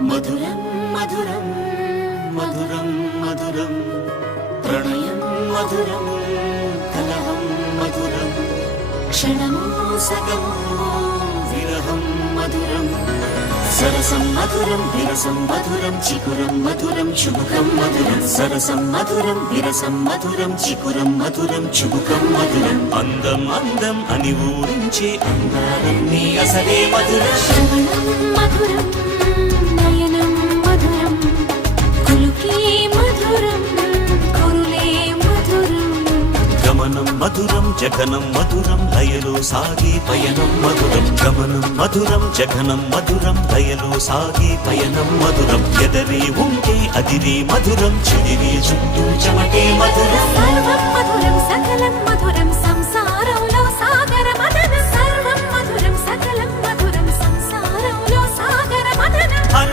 మధురం మధురం మధురం మధురం ప్రణయం మధురం కలహం మధురం క్షణమో సగమో విరహం మధురం సరసం మధురం విరసం మధురం చికురం మధురం చుబుకం మధురం సరసం మధురం విరసం మధురం చికురం మధురం చుబుకం మధురం అందం అందం అని ఊరించే అందాలన్నీ అసలే మధురం శ్రవణం మధురం నయనం మధురం కులుకే మధురం కురులే మధురం గమనం మధురం జగనం మధురం లయలో సాగే పయనం మధురం గమనం మధురం జగనం మధురం లయలో సాగే పయనం మధురం ఎదరే ఉంటే అదిరే మధురం చెదిరే చుట్టూ చెమటే మధురం సర్వం మధురం సకలం మధురం